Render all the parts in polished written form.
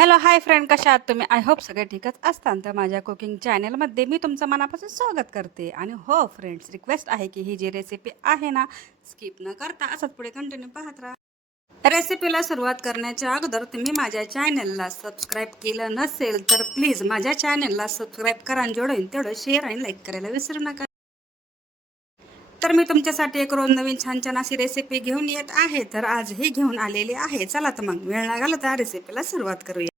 Hello hi friend, कशा आहात तुम्ही? आय होप सगळे ठीकच असतात. तर माझ्या कुकिंग चॅनलमध्ये मी तुमचं मनापासून स्वागत करते. आणि हो फ्रेंड्स, रिक्वेस्ट आहे की ही जी रेसिपी आहे ना, स्किप न करता असंच पुढे कंटिन्यू पाहत राहा. रेसिपीला सुरुवात करण्याच्या अगोदर तुम्ही माझ्या चॅनलला सबस्क्राईब केलं नसेल तर प्लीज माझ्या चॅनलला सबस्क्राईब करा आणि जेवढं होईल तेवढं शेअर आणि लाईक करायला विसरू नका. तर मी तुमच्यासाठी एक रोज नवीन छान छान अशी रेसिपी घेऊन येत आहे. तर आज ही घेऊन आलेली आहे. चला तर मग वेळ न घालवता रेसिपीला सुरुवात करूया.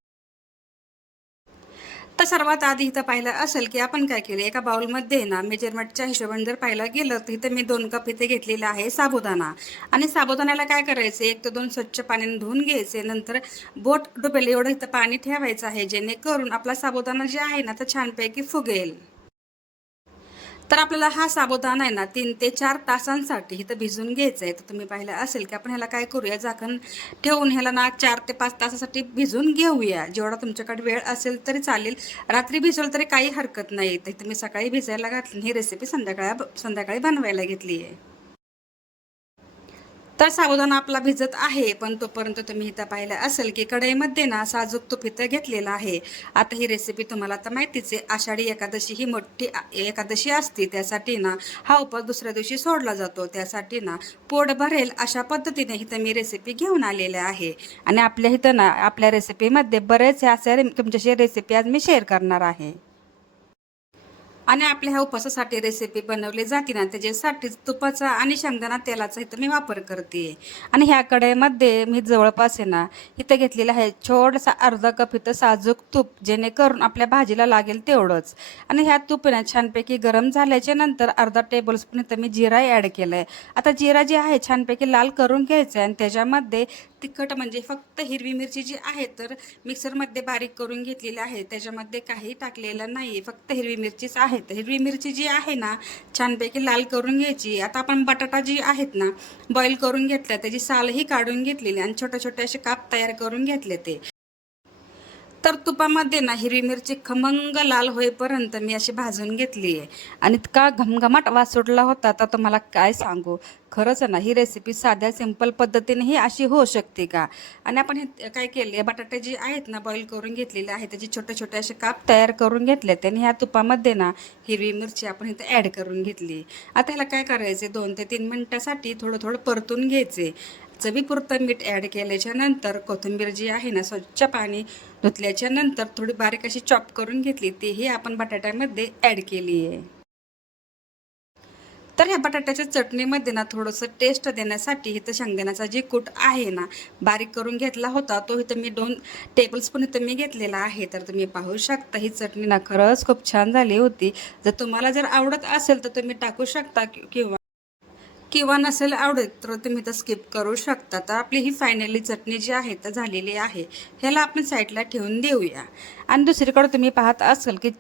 तर सर्वात आधी इथं पाहिलं असेल की आपण काय केलं, एका बाउलमध्ये ना मेजरमेंटच्या हिशोबाने जर पाहिलं गेलं तर इथं मी 2 कप इथे घेतलेला आहे साबुदाणा. आणि साबुदाण्याला काय करायचं, 1 ते 2 स्वच्छ पाण्याने धुवून घ्यायचे. नंतर बोट डुबेल एवढं इथं पाणी ठेवायचं आहे, जेणेकरून आपला साबुदाणा जे आहे ना तर छानपैकी फुगेल. तर आपल्याला हा साबुदाणा आहे ना 3 ते 4 तासांसाठी इथं भिजून घ्यायचं आहे. तर तुम्ही पाहिलं असेल की आपण ह्याला काय करूया, झाकण ठेवून ह्याला ना 4 ते 5 तासासाठी भिजून घेऊया. जेवढा तुमच्याकडे वेळ असेल तरी चालेल. रात्री भिजवलं तरी काही हरकत नाही. तर इथं मी सकाळी भिजायला घातली, ही रेसिपी संध्याकाळी बनवायला घेतली आहे. तर साबुदाणा आपला भिजत आहे, पण तोपर्यंत तुम्ही इथं पाहिलं असेल की कढईमध्ये ना साजूक तूप इथं घेतलेलं आहे. आता ही रेसिपी तुम्हाला तर माहितीच आहे, आषाढी एकादशी ही मोठी एकादशी असते. त्यासाठी ना हा उपवास दुसऱ्या दिवशी सोडला जातो. त्यासाठी ना पोट भरेल अशा पद्धतीने इथं मी रेसिपी घेऊन आलेले आहे. आणि आपल्या इथं ना आपल्या रेसिपीमध्ये बरेच अशा तुमच्याशी रेसिपी आज मी शेअर करणार आहे. आणि आपल्या ह्या उपवासासाठी रेसिपी बनवली जाते ना, त्याच्यासाठी तुपाचा आणि शेंगदाणा तेलाचा इथं मी वापर करते. आणि ह्या कढईमध्ये मी जवळपास आहे ना इथं घेतलेलं आहे छोटासा अर्धा कप इथं साजूक तूप, जेणेकरून आपल्या भाजीला लागेल तेवढंच. आणि ह्या तूप ना छानपैकी गरम झाल्याच्या नंतर अर्धा टेबलस्पून इथं मी जिरा ॲड केला आहे. आता जिरा जे आहे छानपैकी लाल करून घ्यायचं आहे. आणि त्याच्यामध्ये तिखट म्हणजे फक्त हिरवी मिरची जी आहे तर मिक्सरमध्ये बारीक करून घेतलेली आहे. त्याच्यामध्ये काही टाकलेलं नाही, फक्त हिरवी मिरचीच आहे. तर हिरवी मिरची जी आहे ना छानपैकी लाल करून घ्यायची. आता आपण बटाटा जी आहेत ना बॉईल करून घेतल्या, त्याची सालही काढून घेतलेली आणि छोटे छोटे असे काप तयार करून घेतले. ते तर तुपामध्ये ना हिरवी मिरची खमंग लाल होईपर्यंत मी अशी भाजून घेतली आहे. आणि इतका घमघमाट वास सुटला होता, तर तुम्हाला काय सांगू. खरंच ना ही रेसिपी साध्या सिंपल पद्धतीनेही अशी होऊ शकते का. आणि आपण हे काय केले, बटाटे जे आहेत ना बॉईल करून घेतलेले आहे, त्याचे छोटे छोटे असे काप तयार करून घेतले. आणि ह्या तुपामध्ये ना हिरवी मिरची आपण इथं ॲड करून घेतली. आता ह्याला काय करायचे, 2 ते 3 मिनिटासाठी थोडं थोडं परतून घ्यायचे. चवीपुरतं मीठ ॲड केल्याच्या नंतर कोथिंबीर जी आहे ना स्वच्छ पाणी धुतल्याच्या नंतर थोडी बारीक अशी चॉप करून घेतली, तेही आपण बटाट्यामध्ये ॲड केली आहे. तर ह्या बटाट्याच्या चटणीमध्ये ना थोडंसं टेस्ट देण्यासाठी इथं शेंगदाण्याचा जी कूट आहे ना बारीक करून घेतला होता, तो इथं मी 2 टेबलस्पून इथं मी घेतलेला आहे. तर तुम्ही पाहू शकता ही चटणी ना खरंच खूप छान झाली होती. जर तुम्हाला जर आवडत असेल तर तुम्ही टाकू शकता, किंवा किंवा नसेल आवडत तर तुम्ही तर स्किप करू शकता. तर आपली ही फायनली चटणी जी आहे तर झालेली आहे. ह्याला आपण साईडला ठेवून देऊया. आणि दुसरीकडे तुम्ही पाहत असाल की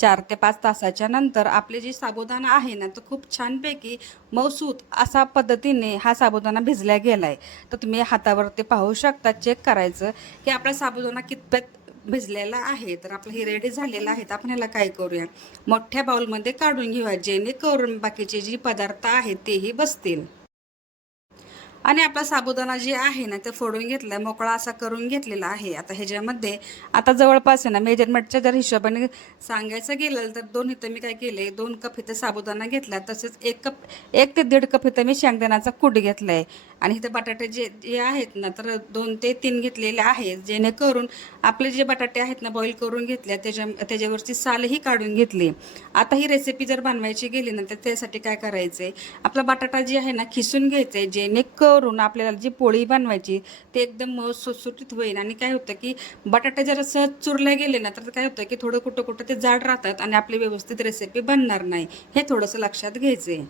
4 ते 5 तासाच्या नंतर आपले जी साबुदाणा आहे ना तो खूप छानपैकी मऊसूत असा पद्धतीने हा साबुदाणा भिजला गेला आहे. तर तुम्ही हातावरती पाहू शकता, चेक करायचं की आपला साबुदाणा कितपत भिजलेला आहे. तर आपलं हे रेडी झालेलं आहे. तर आपण ह्याला काय करूया, मोठ्या बाउलमध्ये काढून घेऊया, जेणेकरून बाकीचे जे पदार्थ आहेत तेही बसतील. आणि आपला साबुदाणा जे आहे ना ते फोडून घेतला, मोकळा असा करून घेतलेला आहे. आता ह्याच्यामध्ये आता जवळपास आहे ना मेजरमेंटच्या जर हिशोबाने सांगायचं गेलं तर 2 इथं मी काय केले, 2 कप इथं साबुदाणा घेतला. तसेच 1 ते 1.5 कप इथं मी शेंगदाण्याचा कूट घेतला आहे. आणि इथं बटाटे जे जे आहेत ना तर 2 ते 3 घेतलेले आहेत, जेणेकरून आपले जे बटाटे आहेत ना बॉईल करून घेतल्या, त्याच्यावरची सालही काढून घेतली. आता ही रेसिपी जर बनवायची गेली ना तर त्यासाठी काय करायचं आहे, आपला बटाटा जी आहे ना खिसून घ्यायचं आहे, जेणेकरून आपल्याला जी पोळी बनवायची ते एकदम मऊ सुटसुटीत होईल. आणि काय होतं की बटाटे जर सहज चुरले गेले ना तर काय होतं की थोडं कुठं कुठं ते जाड राहतात आणि आपली व्यवस्थित रेसिपी बनणार नाही. हे थोडंसं लक्षात घ्यायचं आहे.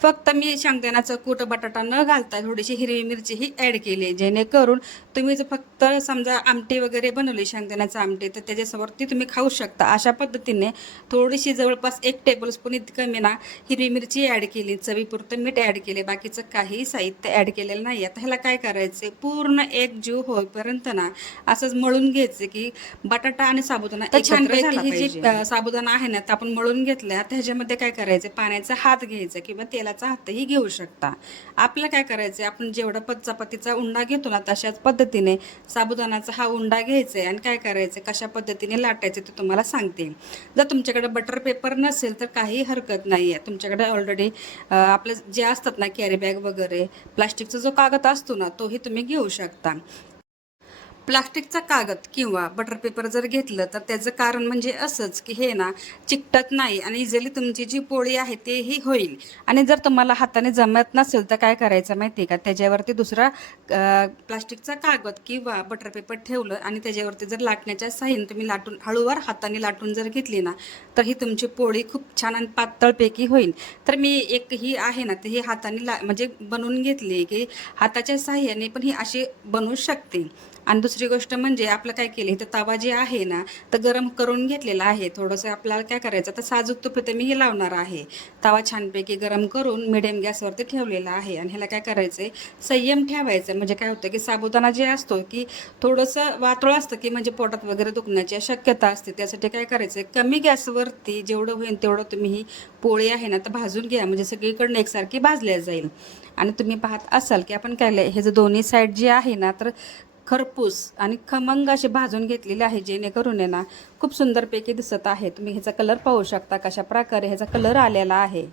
फक्त मी शेंगदाण्याचं कूट बटाटा न घालता थोडीशी हिरवी मिरची ही ॲड केली, जेणेकरून तुम्ही जर फक्त समजा आमटी वगैरे बनवली शेंगदाण्याचं आमटी तर त्याच्यासोबत तुम्ही खाऊ शकता. अशा पद्धतीने थोडीशी जवळपास 1 टेबलस्पून इतकं मी ना हिरवी मिरची ॲड केली, चवीपुरतं मीठ ॲड केले, बाकीचं काही साहित्य ॲड केलेलं नाही. आता ह्याला काय करायचं, पूर्ण एकजीव होईपर्यंत ना असंच मळून घ्यायचं की बटाटा आणि साबुदाणा एकत्र झाला पाहिजे. ही जी साबुदाणा आहे ना तर आपण मळून घेतला. आता ह्याच्यामध्ये काय करायचं, पाण्याचा हात घ्यायचा किंवा तेलाचा तेलाचा हातही घेऊ शकता. आपलं काय करायचं आहे, आपण जेवढा चपातीचा उंडा घेतो ना तशाच पद्धतीने साबुदाणाचा हा उंडा घ्यायचा आहे आणि काय करायचं आहे, कशा पद्धतीने लाटायचं ते तुम्हाला सांगते. जर तुमच्याकडे बटर पेपर नसेल तर काही हरकत नाही आहे. तुमच्याकडे ऑलरेडी आपले जे असतात ना कॅरी बॅग वगैरे प्लास्टिकचा जो कागद असतो ना तोही तुम्ही घेऊ शकता. प्लास्टिकचा कागद किंवा बटर पेपर जर घेतलं तर त्याचं कारण म्हणजे असंच की हे ना चिकटत नाही आणि इझिली तुमची जी पोळी आहे तेही होईल. आणि जर तुम्हाला हाताने जमत नसेल तर काय करायचं माहिती आहे का, त्याच्यावरती दुसरा प्लास्टिकचा कागद किंवा बटर पेपर ठेवलं आणि त्याच्यावरती जर लाटण्याच्या साह्याने तुम्ही लाटून हळूवार हाताने लाटून जर घेतली ना तर ही तुमची पोळी खूप छान आणि पातळपैकी होईल. तर मी एक ही आहे ना, तर ही हाताने म्हणजे बनवून घेतली की हाताच्या साह्याने पण ही अशी बनवू शकते. आणि दुसरी गोष्ट म्हणजे आपलं काय केलं, इथं तवा जे आहे ना तर गरम करून घेतलेला आहे. थोडंसं आपल्याला काय करायचं, तर साजूक तूप इथं मी हे लावणार आहे. तवा छानपैकी गरम करून मिडियम गॅसवरती ठेवलेला आहे आणि ह्याला काय करायचं आहे, संयम ठेवायचं. म्हणजे काय होतं की साबुदाणा जे असतो की थोडंसं वातोळ असतं की म्हणजे पोटात वगैरे दुखण्याची शक्यता असते. त्यासाठी काय करायचं आहे, कमी गॅसवरती जेवढं होईल तेवढं तुम्ही ही पोळी आहे ना तर भाजून घ्या, म्हणजे सगळीकडनं एकसारखी भाजल्या जाईल. आणि तुम्ही पाहत असाल की आपण काय हे जे दोन्ही साईड जे आहे ना तर खरपूस आणि खमंग असे भाजून घेतलेले आहे, जेणेकरून आहे ना खूप सुंदरपैकी दिसत आहे. तुम्ही ह्याचा कलर पाहू शकता कशा प्रकारे ह्याचा कलर आलेला आहे.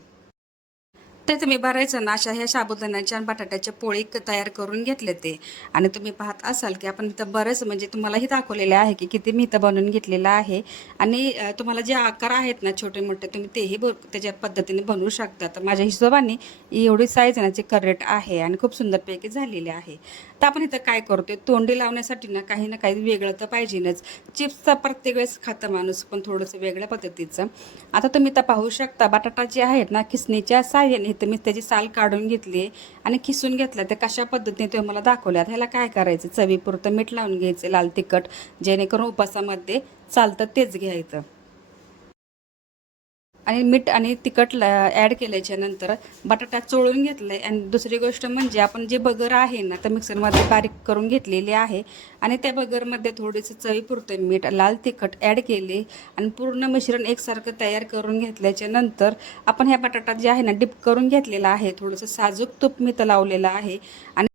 ते तुम्ही भरायचं ना अशा ह्या साबुदाण्याच्या आणि बटाट्याच्या पोळी तयार करून घेतले ते. आणि तुम्ही पाहत असाल की आपण इथं बरेच म्हणजे तुम्हालाही दाखवलेले आहे की किती मी इथं बनवून घेतलेलं आहे. आणि तुम्हाला जे आकार आहेत ना छोटे मोठे तुम्ही तेही त्याच्या पद्धतीने बनवू शकता. तर माझ्या हिशोबाने एवढी साईज आहे करेक्ट आहे आणि खूप सुंदरपैकी झालेली आहे. तर आपण इथं काय करतोय, तोंडी लावण्यासाठी ना काही वेगळं तर पाहिजेच. चिप्सचा प्रत्येक वेळेस खातं माणूस, पण थोडंसं वेगळ्या पद्धतीचं. आता तुम्ही तर पाहू शकता बटाटा जे आहेत ना खिसणीच्या साह्याने तर मी त्याची साल काढून घेतली आणि खिसून घेतला. ते कशा पद्धतीने ते मला दाखवल्यात. ह्याला काय करायचं, चवीपुरतं मीठ लावून घ्यायचं लाल तिखट, जेणेकरून उपासामध्ये चालतं तेच घ्यायचं. आणि मीठ आणि तिखट ॲड केल्याच्या नंतर बटाटा चोळून घेतलं आहे. आणि दुसरी गोष्ट म्हणजे आपण जे बगर आहे ना तर मिक्सरमध्ये बारीक करून घेतलेली आहे आणि त्या बगरमध्ये थोडीसं चवीपुरतं मीठ लाल तिखट ॲड केले आणि पूर्ण मिश्रण एकसारखं तयार करून घेतल्याच्या नंतर आपण ह्या बटाटा जे आहे ना डिप करून घेतलेला आहे. थोडंसं साजूक तूप मी तर लावलेलं आहे. आणि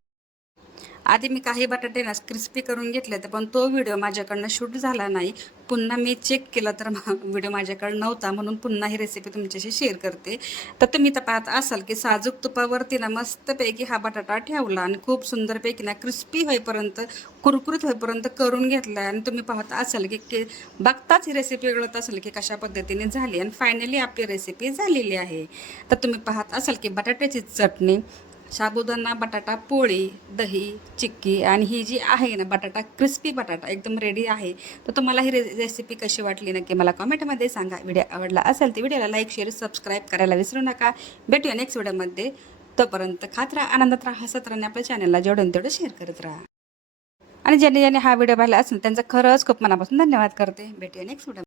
आधी मी काही बटाटे ना क्रिस्पी करून घेतले होते, पण तो व्हिडिओ माझ्याकडनं शूट झाला नाही. पुन्हा मी चेक केला तर व्हिडिओ माझ्याकडे नव्हता, म्हणून पुन्हा ही रेसिपी तुमच्याशी शेअर करते. तर तुम्ही तर पाहत असाल की साजूक तुपावरती ना मस्तपैकी हा बटाटा ठेवला आणि खूप सुंदरपैकी ना क्रिस्पी होईपर्यंत, कुरकुरीत होईपर्यंत करून घेतला. आणि तुम्ही पाहत असाल की बघताच ही रेसिपी कळत असेल की कशा पद्धतीने झाली. आणि फायनली आपली रेसिपी झालेली आहे. तर तुम्ही पाहत असाल की बटाट्याची चटणी, साबुदाणा बटाटा पोळी, दही, चिक्की आणि ही जी आहे ना बटाटा क्रिस्पी बटाटा एकदम रेडी आहे. तर तुम्हाला ही रेसिपी कशी वाटली नक्की मला कमेंटमध्ये सांगा. व्हिडिओ आवडला असेल तर व्हिडिओला लाईक शेअर सबस्क्राईब करायला विसरू नका. भेटूया नेक्स्ट व्हिडिओमध्ये. तोपर्यंत खात राहा, आनंदात राहा, हसत राहा आणि आपल्या चॅनलला जेवढं तेवढं शेअर करत राहा. आणि ज्यांनी ज्यांनी हा व्हिडिओ पाहिला असेल त्यांचा खरंच खूप मनापासून धन्यवाद करते. भेटूया नेक्स्ट व्हिडिओ.